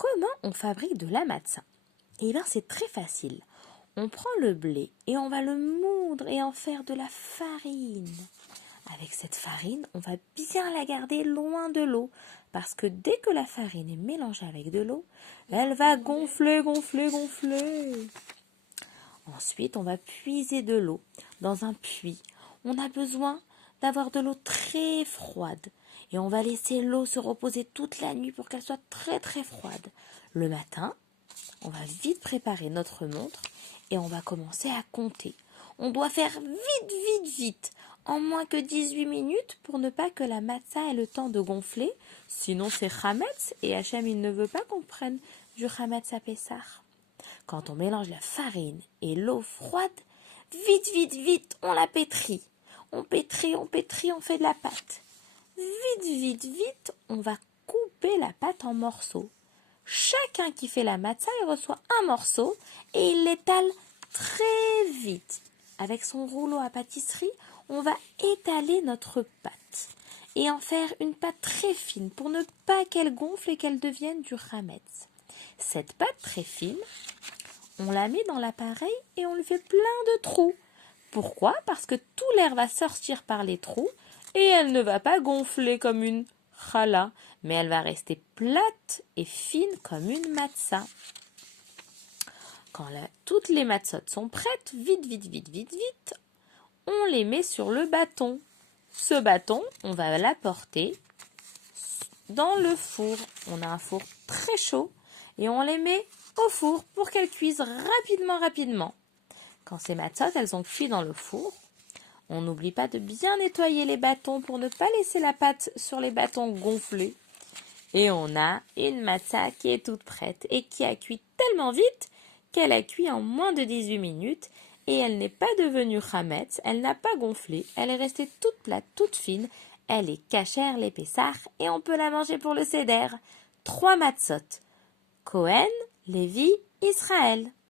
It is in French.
comment on fabrique de la matzah? Eh bien, c'est très facile. On prend le blé et on va le moudre et en faire de la farine. Avec cette farine, on va bien la garder loin de l'eau parce que dès que la farine est mélangée avec de l'eau, elle va gonfler, gonfler, gonfler. Ensuite, on va puiser de l'eau dans un puits. On a besoin d'avoir de l'eau très froide et on va laisser l'eau se reposer toute la nuit pour qu'elle soit très très froide. Le matin, on va vite préparer notre montre et on va commencer à compter. On doit faire vite, vite, vite, en moins que 18 minutes pour ne pas que la matzah ait le temps de gonfler. Sinon, c'est chametz et Hachem, il ne veut pas qu'on prenne du chametz à Pessah. Quand on mélange la farine et l'eau froide, vite, vite, vite, on la pétrit. On pétrit, on fait de la pâte. Vite, vite, vite, on va couper la pâte en morceaux. Chacun qui fait la matzah, il reçoit un morceau et il l'étale très vite. Avec son rouleau à pâtisserie, on va étaler notre pâte et en faire une pâte très fine pour ne pas qu'elle gonfle et qu'elle devienne du chametz. Cette pâte très fine, on la met dans l'appareil et on lui fait plein de trous. Pourquoi? Parce que tout l'air va sortir par les trous et elle ne va pas gonfler comme une challah, mais elle va rester plate et fine comme une matzah. Quand toutes les matzot sont prêtes, vite, vite, vite, vite, vite, on les met sur le bâton. Ce bâton, on va l'apporter dans le four. On a un four très chaud et on les met au four pour qu'elles cuisent rapidement, rapidement. Quand ces matzot, elles ont cuit dans le four, on n'oublie pas de bien nettoyer les bâtons pour ne pas laisser la pâte sur les bâtons gonflés. Et on a une matzah qui est toute prête et qui a cuit tellement vite qu'elle a cuit en moins de 18 minutes et elle n'est pas devenue chametz, elle n'a pas gonflé, elle est restée toute plate, toute fine, elle est cachère les Pessah et on peut la manger pour le Seder. 3 matzot. Cohen, Lévi, Israël.